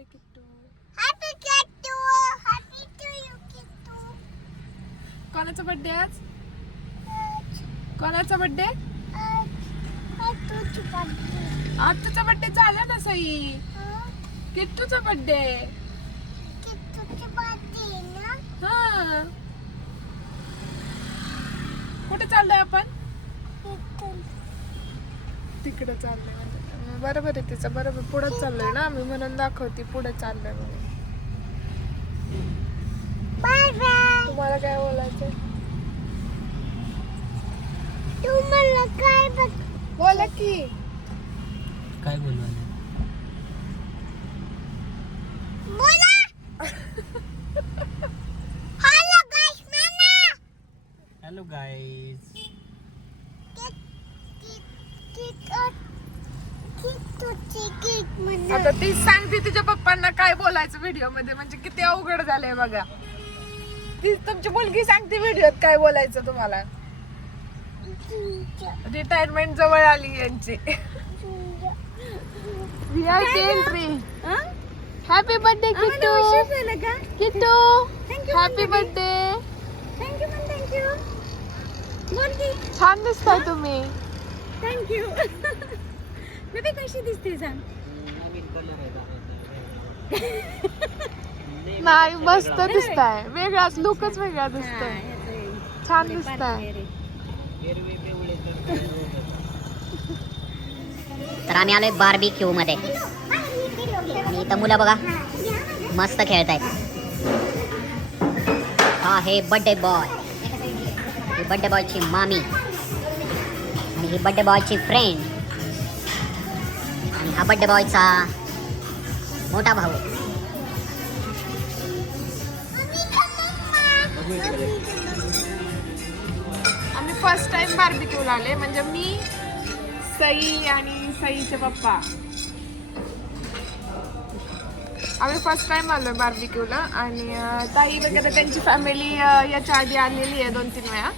Birthday Kittu. Happy Kittu, happy to you Kittu. कोणाचा birthday आज? कोणाचा बर्थडे? तुझी बर्थडे. आज तुझा बर्थडे झाला ना सई. किट्टूचा बर्थडे. किट्टूची बर्थडे ना. हा. कुठे चाललोय आपण? तिकडे चाललोय. बरोबर आहे तिचं, बरोबर पुढे चाललोय ना आम्ही, म्हणून दाखवते पुढे चाललोय म्हणून. Bye bye. तुम्हाला काय बोलायचंय? तू मला काय बोला की. काय बोलू बोला. हॅलो गाइस मामा. Hello guys. आता ती सांगते तिच्या पप्पांना काय बोलायचं व्हिडिओ मध्ये, म्हणजे किती अवघड झालंय बघा. ती तुमची मुलगी सांगते व्हिडिओत काय बोलायचं तुम्हाला. रिटायरमेंट जवळ आली यांची. VIP entry. Happy birthday Kittu. Kittu happy birthday. Thank you. छान दिसताय तुम्ही. थँक्यू. बेबी कशी दिसते सांग. नाही मस्त दिसताय, वेगळाच लुकच वेगळा दिसतोय. छान दिसताय. तर आम्ही आलोय बार्बीक्यू मध्ये आणि इथं मुलं बघा मस्त खेळतायत. हा हे बर्थडे बॉय, ही बर्थडे बॉयची मामी आणि ही बर्थडे बॉयची फ्रेंड आणि हा बर्थडे बॉयचा मोठा भाऊ. आम्ही फर्स्ट टाइम बार्बीक्यूला आले, म्हणजे मी, सई आणि सईचे पप्पा. आम्ही फर्स्ट टाइम आलोय बार्बीक्यूला. आणि ताई वगैरे त्यांची फॅमिली याच्या आधी आलेली आहे 2-3 वेळा.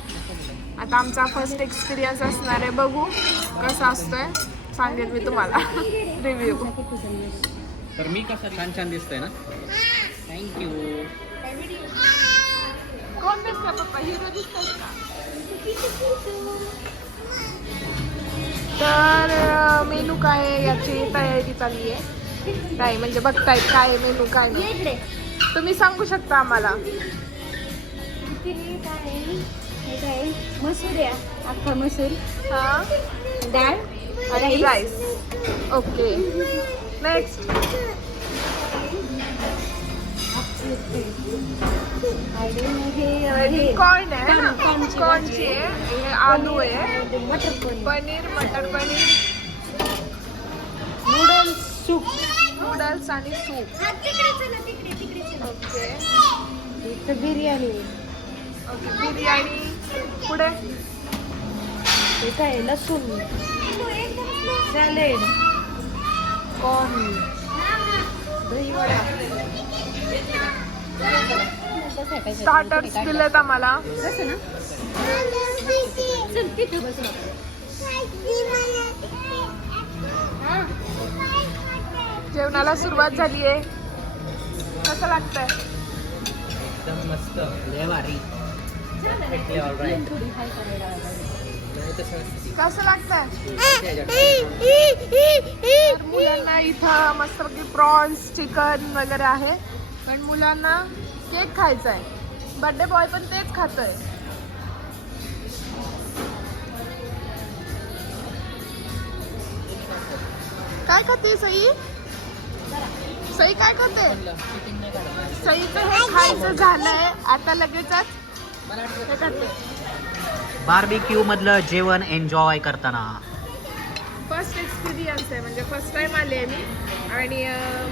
आता आमचा फर्स्ट एक्सपिरियन्स असणार आहे, बघू कसा असतोय, सांगेन मी तुम्हाला रिव्ह्यू. तर मी कसं छान छान दिसतोय ना. थँक्यू. कोण दिसतं पप्पा? हिरो दिसतात का? तर मेनू काय आहे याची तयारी चालली आहे. काय म्हणजे बघतायत काय मेनू काय नाही. तुम्ही सांगू शकता आम्हाला. मसूर आहे, अख्खा मसूर, हा डाळ आणि राईस. Okay next. हे कॉर्न आहे ना, कॉर्नची कॉर्नची आहे. हे आलू आहे, मटर पनीर, मटर पनीर, नूडल्स, सूप. नूडल्स आणि सूप. ओके इथं बिर्याणी. ओके बिर्याणी. पुढे हे काय लसूण, सॅलेड, कॉर्न, दहीवडा. स्टार्टर्स दिलेत आम्हाला. कसं ना. चल तिथं बस. जेवणाला सुरुवात झाली आहे. कसं लागतंय? एकदम मस्त. लय भारी. ऑलराईट. थोडी हाय करायला. नाही तसं कसं लागतंय? तर मुलांना इथं मस्तपैकी प्रॉन्स, चिकन वगैरे आहे. पण मुलांना केक खायचा आहे. बर्थडे बॉय पण तेच खातोय. काय खाते सई? सई काय खाते? सईचं हे खायचं झालंय, आता लगेचच हे खाते. बार्बीक्यू मधलं जेवण एन्जॉय करताना. फर्स्ट एक्सपिरियन्स आहे, म्हणजे फर्स्ट टाइम आले आहे मी. आणि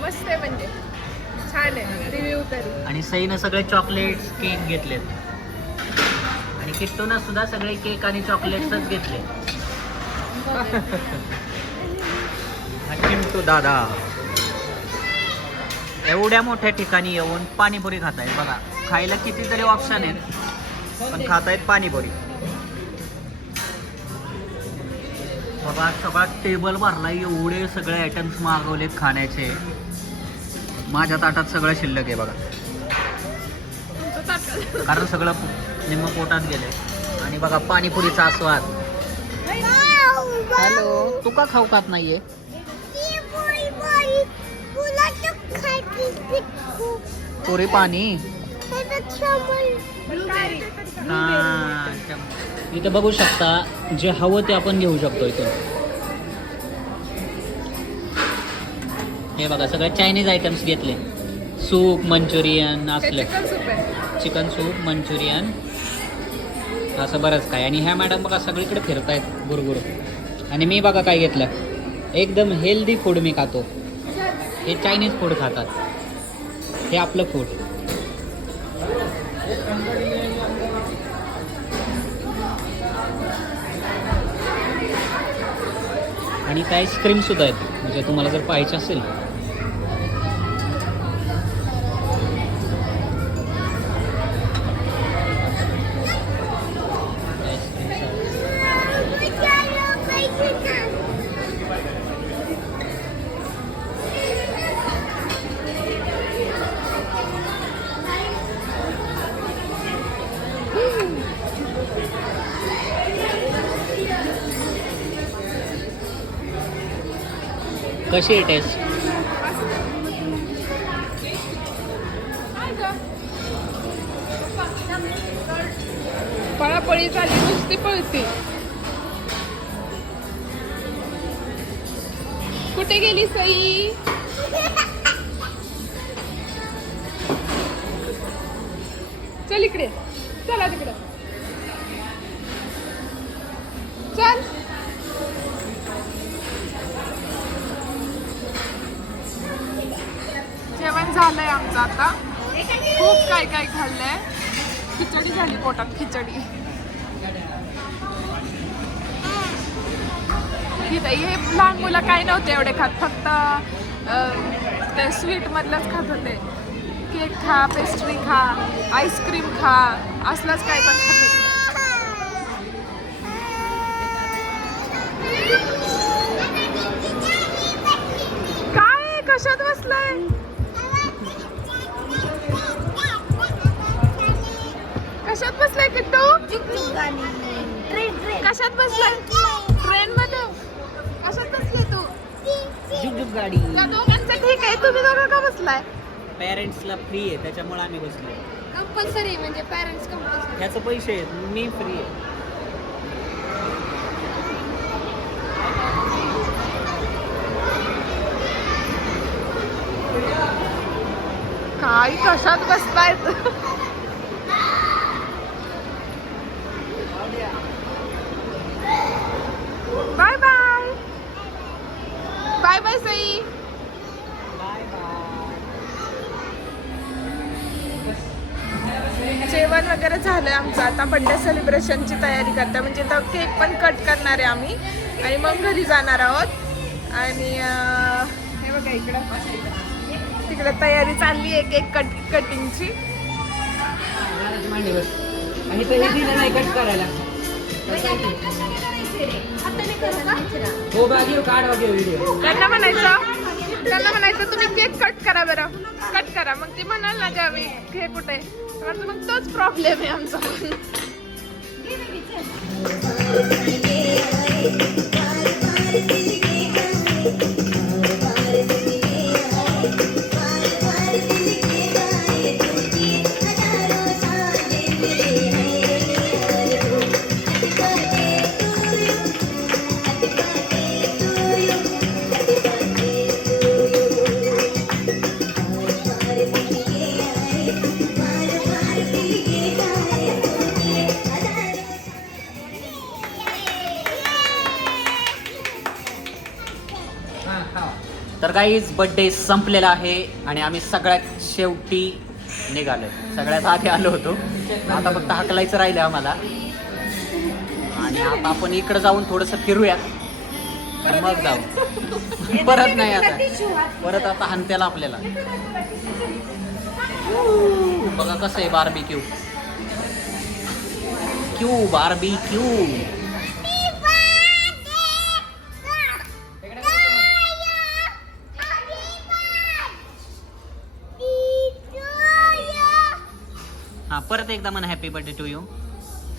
मस्त आहे, म्हणजे छान आहे. रिव्ह्यू तरी. आणि सईनं सगळे चॉकलेट्स, केक घेतलेत आणि किट्टूनं सुद्धा सगळे केक आणि चॉकलेट्सच घेतले. चिंटू दादा एवढ्या मोठ्या ठिकाणी येऊन पाणीपुरी खातायत. बघा खायला कितीतरी ऑप्शन आहेत, पण खातायत पाणीपुरी. बघा सगळा टेबल भरला, एवढे सगळे आयटम्स मागवलेत खाण्याचे. माझ्या ताटात सगळं शिल्लक आहे बघा, तुमचं ताट. कारण सगळं निम्म पोटात गेले. आणि बघा पाणीपुरीचा आस्वाद. हॅलो, तू का खाऊ खात नाहीये? पुरी पाणी. हा, इथं बघू शकता, जे हवं ते आपण घेऊ शकतो इथून. हे बघा सगळे चायनीज आयटम्स घेतले. सूप, मंचुरियन असलं, चिकन सूप आहे. चिकन सूप, मंचुरियन, असं बरंच काय. आणि ह्या मॅडम बघा सगळीकडे फिरतायत गुरगुर. आणि मी बघा काय घेतलं, एकदम हेल्दी फूड मी खातो. हे चायनीज फूड खातात, हे आपलं फूड. आणि त्या आईस्क्रीम सुद्धा आहेत, म्हणजे तुम्हाला जर पाहिजे असेल. कशी आहे टेस्ट? पळापळी झाली, नुसती पळती. कुठे गेली सई? चल इकडे, चला तिकडे चल. जेवण झालंय आमचं आता. खूप काय काय खाल्लंय. खिचडी झाली पोटात, खिचडी. हे लहान मुलं काही नव्हते एवढे खात, फक्त ते स्वीट मधलंच खात होते. केक खा, पेस्ट्री खा, आईस्क्रीम खा, असलंच काय पण खात होते. काय कशात बसलाय? कशात बसलाय किट्टू? कशात बसलाय? ट्रेन मध्ये. कशात बसलाय तू? जुगजुग गाडी. त्या दोघांचं ठीक आहे, तुम्ही दोघं का बसलाय? पेरेंट्सला फ्री आहे त्याच्यामुळे आम्ही बसलो. कंपल्सरी म्हणजे पेरेंट्स कंपल्सरी. ह्याचं पैसे आहेत, मी फ्री आहे. काय कशात बसतायत? Bye bye. Bye bye Sai. जेवण वगैरे झालंय आमचं. आता बर्थडे सेलिब्रेशनची तयारी करते, म्हणजे तर केक पण कट करणार आहे आम्ही आणि मग घरी जाणार आहोत. आणि हे बघा इकडं तिकडे तयारी चालली आहे केक कटिंगची. आणि ते दिलं नाही कट करायला. हो बाकी काढ वगैरे व्हिडिओ. त्यांना म्हणायचं तुम्ही केक कट करा बरं, कट करा. मग ती म्हणाल ना जावी हे कुठे, मग तोच प्रॉब्लेम आहे आमचा. तर काहीच बर्थडे संपलेला आहे आणि आम्ही सगळ्यात शेवटी निघालोय. सगळ्यात आधी आलो होतो, आता फक्त हाकलायचं राहिलं आम्हाला. आणि आता आपण इकडं जाऊन थोडंसं फिरूयात, मग जाऊ. परत नाही आता, परत आता हानत्याला आपल्याला. बघा कसं आहे बार्बीक्यू. बार्बीक्यू. परत एकदा म्हणा happy birthday to you.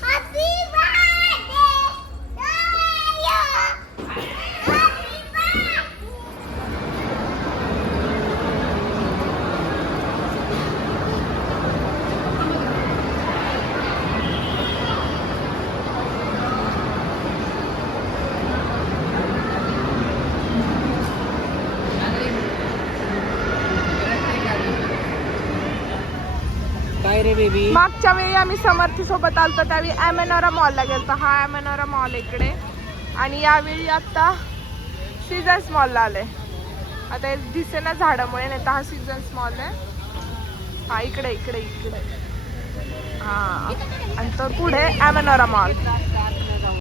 Happy birthday to you. Happy birthday. काय रे बेबी. मागच्या वेळी आम्ही समर्थी सोबत आलतो त्यावेळी ॲमेनोरा मॉलला गेलतो. हा ॲमेनोरा मॉल इकडे. आणि यावेळी आता सीझन्स मॉलला आले. आता हे दिसेना झाडामुळे, नाही तर हा सीझन्स मॉल आहे. हा इकडे इकडे इकडे. हा आणि तो पुढे ॲमेनोरा मॉल.